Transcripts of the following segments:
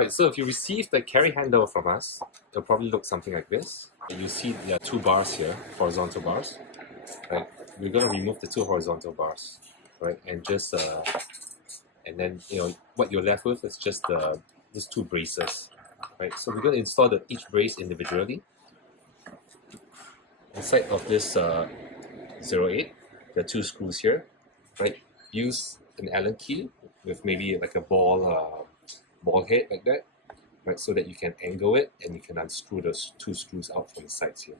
Right, so if you receive the carry handle from us, it'll probably look something like this. You see there are two bars here, horizontal bars. Right, we're going to remove the two horizontal bars, right, and just and then what you're left with is just these two braces, right. So we're going to install each brace individually. Inside of this 08, there are two screws here, right. Use an Allen key with maybe like a ball head like that, right, so that you can angle it and you can unscrew those two screws out from the sides here.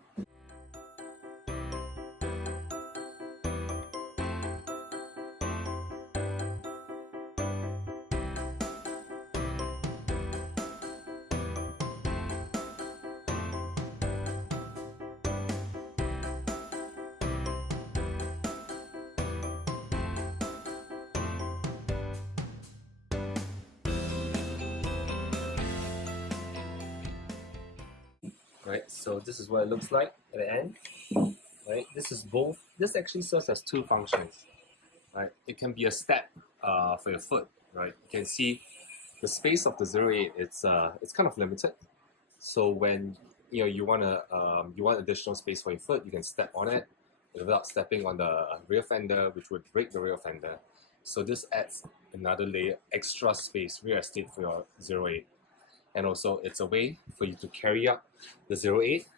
Right, so this is what it looks like at the end. Right, this actually serves as two functions. Right, it can be a step for your foot. Right, you can see the space of the 08. It's kind of limited. So when you want additional space for your foot, you can step on it without stepping on the rear fender, which would break the rear fender. So this adds another layer, extra space, rear estate for your 08. And also it's a way for you to carry up the 08